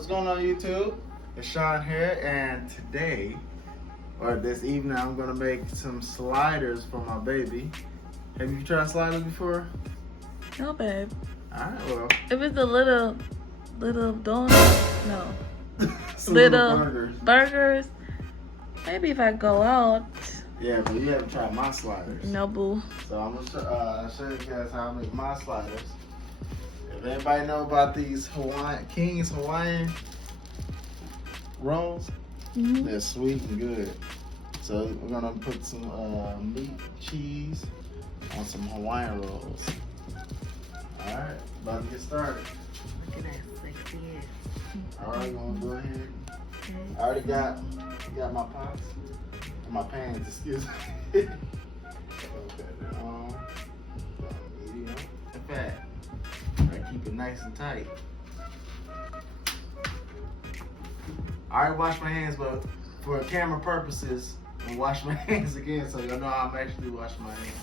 What's going on, YouTube? It's Sean here, and today, or this evening, I'm gonna make some sliders for my baby. Have you tried sliders before? No, babe. Alright, well. If it's a little donut, no. little burgers. Maybe if I go out. Yeah, but you haven't tried my sliders. No, boo. So I'm gonna show you guys how I make my sliders. If anybody know about these King's Hawaiian rolls, they're sweet and good. So we're gonna put some meat, cheese on some Hawaiian rolls. All right, about to get started. Look at that sexy ass. All right, gonna go ahead. Okay. I already got my pots, my pans, excuse me. Medium and fat. I keep it nice and tight. I already washed my hands, but for camera purposes, I'm wash my hands again so you'll know I'm actually washing my hands.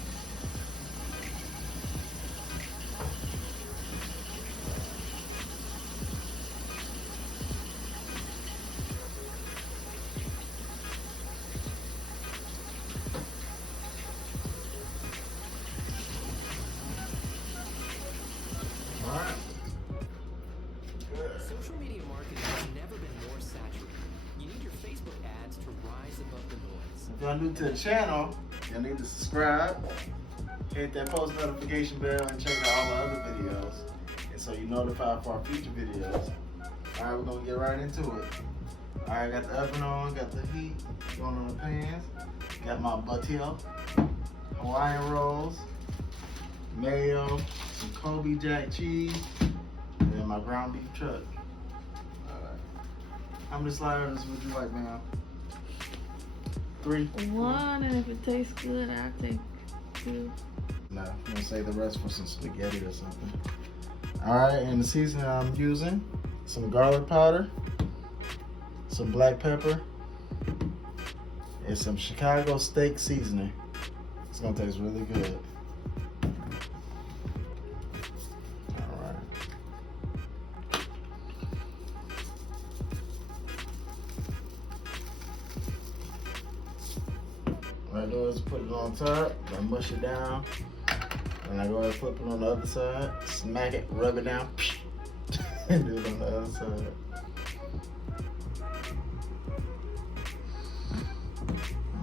Social media marketing has never been more saturated. You need your Facebook ads to rise above the noise. If y'all new to the channel, y'all need to subscribe, hit that post notification bell, and check out all the other videos. And so you're notified for our future videos. Alright, we're gonna get right into it. Alright, got the oven on, got the heat going on the pans. Got my butter, Hawaiian rolls, mayo, some Kobe Jack cheese, and my ground beef chuck. How many sliders would you like, ma'am? 3? One, and if it tastes good, I'll take 2. No, I'm gonna save the rest for some spaghetti or something. Alright, and the seasoning I'm using, some garlic powder, some black pepper, and some Chicago steak seasoning. It's gonna taste really good. What I do is put it on top, I mush it down, and I go ahead and flip it on the other side, smack it, rub it down, and do it on the other side.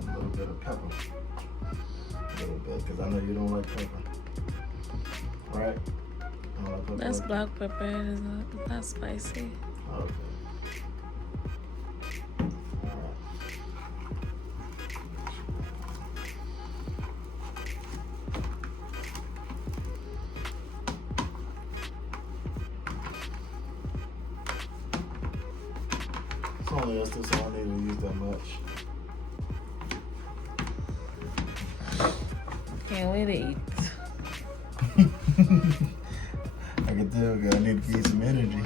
A little bit of pepper. A little bit, because I know you don't like pepper. Right? I don't like pepper. That's black pepper, it's not spicy. Okay. It's only us, so I don't need to use that much. Can't wait to eat. I can tell, girl, I need to get some energy.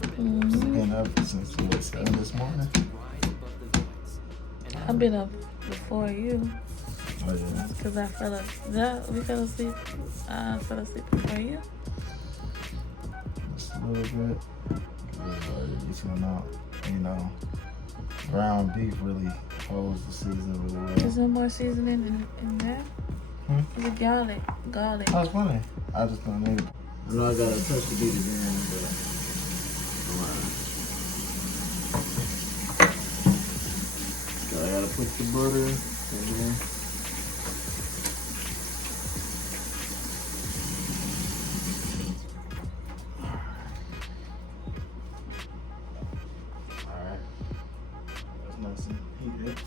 I've been up since 7 this morning. I've been up before you. Oh, yeah. Because I fell asleep. We fell asleep. I fell asleep before you. Just a little bit. Just went out. You know, ground beef really holds the season really well. Is there more seasoning in that? Is it garlic? Garlic. Oh, it's funny. I just don't need it. I know I gotta touch the beat again, but so I gotta put the butter in there. Alright. That's nice and heated.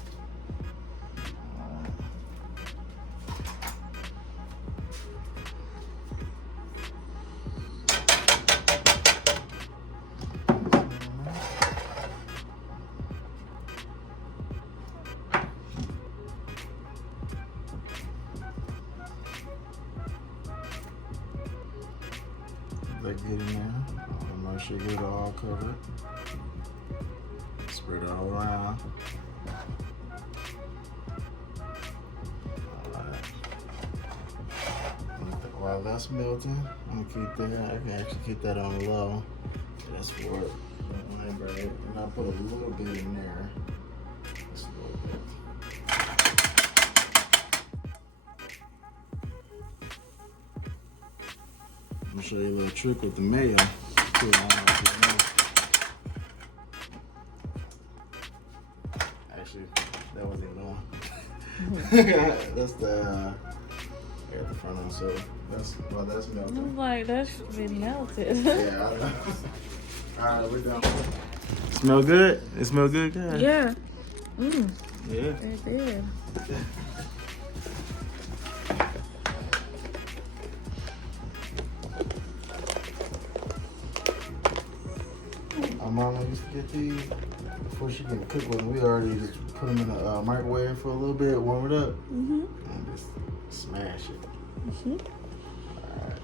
That good in there. I'm make sure you get it all covered. Spread it all around. While that's melting, I'm gonna keep that. I can actually keep that on low. That's for it. hamburger, and I put a little bit in there. Just a little bit. I'm gonna show you a little trick with the mayo. Too. I don't know if you know. Actually, that wasn't even on. That's the at the front end, so that's melted. I'm like, that should be melted. Yeah, I know. Alright, we're done. Smell good? It smell good, guys? Yeah. Mm. Yeah. It did. My mama used to get these before she can cook with them. We already just put them in the microwave for a little bit, warm it up, and just smash it. Alright.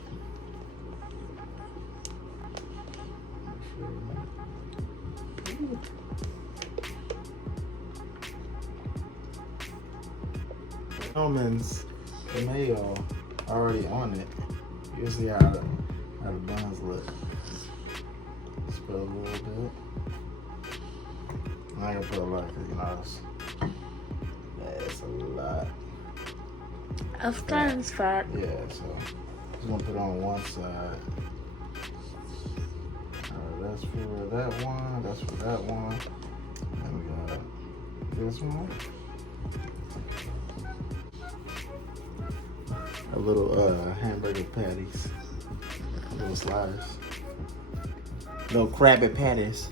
Almonds, the mayo already on it. You see how the buns look. Spread a little bit. I ain't gonna put a lot because you know that's a lot. Of trans fat. Yeah, so just gonna put it on one side. Alright, that's for that one. That's for that one. And we got this one. A little hamburger patties. A little sliders. Little Krabby Patties.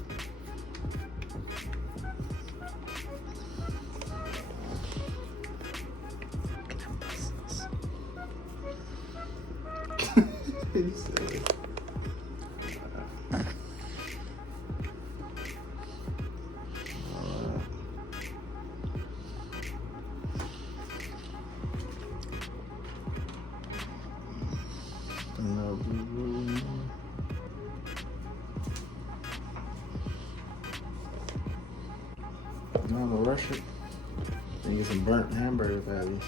No, no rush it. And get some burnt hamburger patties.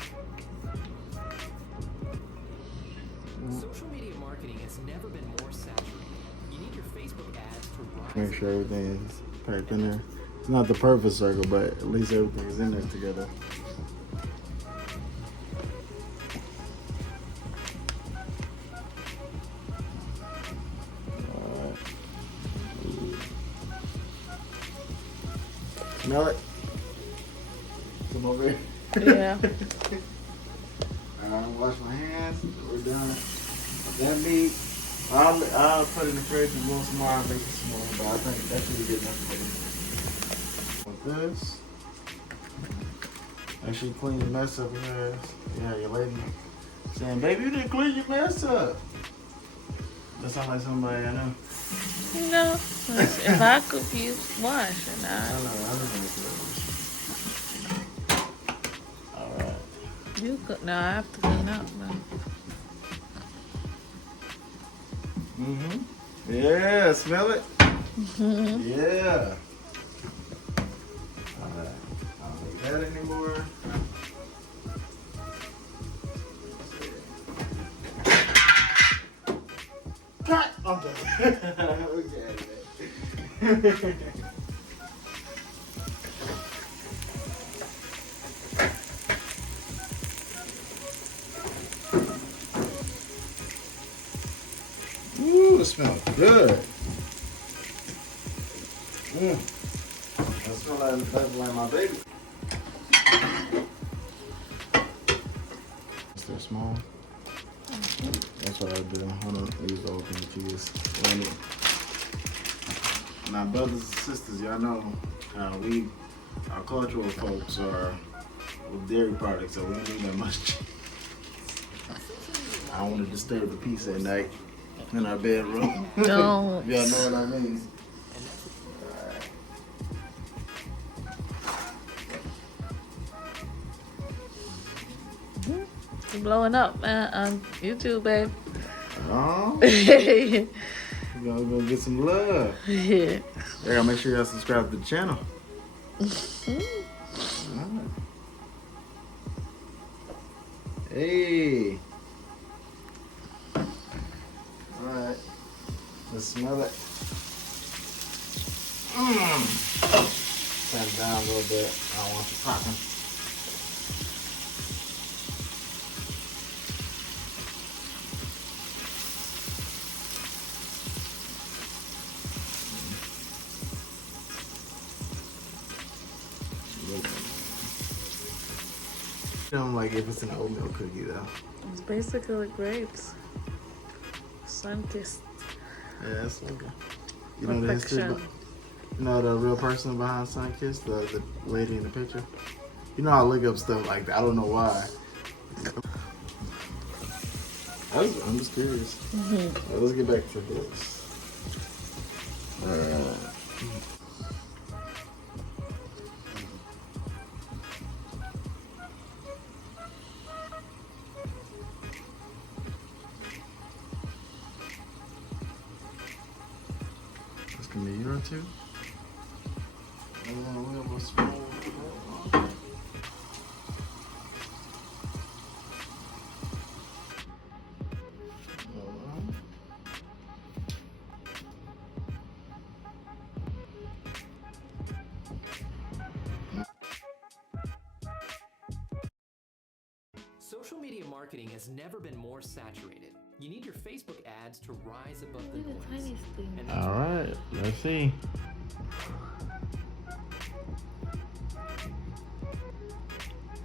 Social media marketing has never been more saturated. You need your Facebook ads to rise. Make sure everything is packed in there. It's not the perfect circle, but at least everything is in there together. Smell it? Come over here. Yeah. Alright, wash my hands. We're done. That meat, I'll put it in the fridge and roll some more. I'll make it some more, but I think that should be good enough for me. Like this. Actually clean your mess up here. Yeah, your lady saying, baby, you didn't clean your mess up. That sounds like somebody I know. No. If I cook, you wash and I know, I know. Alright. you cook. No, I have to clean up now. Yeah, smell it? Yeah. Alright. I don't need that anymore. Cut! Okay. Okay. Ooh, it smells good. That smells like my baby. Is that small? That's what I do. Hold on, use the open cheese. Now, brothers and sisters, y'all know our cultural folks are with dairy products, so we don't need that much cheese. I don't want to disturb the peace at night in our bedroom. Don't. Y'all know what I mean. You're blowing up, man, on YouTube, babe. Oh, Yeah. we're gonna go get some love. Yeah, gotta make sure y'all subscribe to the channel. Alright. Hey. Alright. Let's smell it. Turn it down a little bit. I don't want you popping. I don't like if it's an oatmeal cookie though. It's basically grapes. Sun-kissed. Yeah, that's okay. You know the history, Perfection. you know the real person behind Sun-Kissed, the lady in the picture? You know I look up stuff like that. I don't know why. I'm just curious. Right, let's get back to this. This can be a year or two. We have a small. Social media marketing has never been more saturated. You need your Facebook ads to rise above the Look at the noise. tiniest thing. And that's All right, let's see.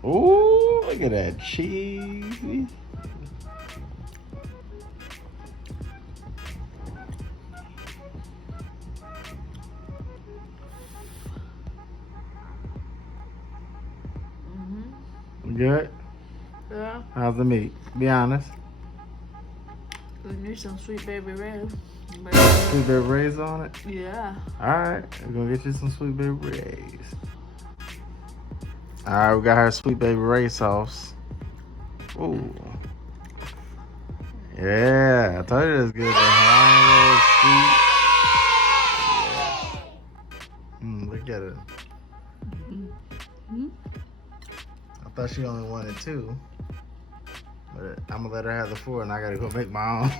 Ooh, look at that cheese. Good? Yeah. How's the meat? Be honest. We need some sweet baby Ray's. Sweet baby Ray's on it? Yeah. Alright, we're gonna get you some sweet baby Ray's. Alright, we got her sweet baby Ray sauce. Ooh. Yeah, I told you it was good. That Hawaiian roll sweet. Yeah. Look at it. I thought she only wanted 2. But I'm gonna let her have the 4 and I gotta go make my own.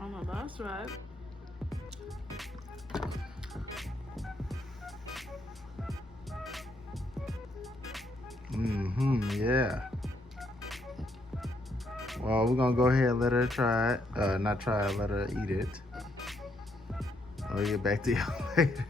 Oh no, that's right. Yeah. Well, we're gonna go ahead and let her try it. Not try it, let her eat it. We'll get back to you later.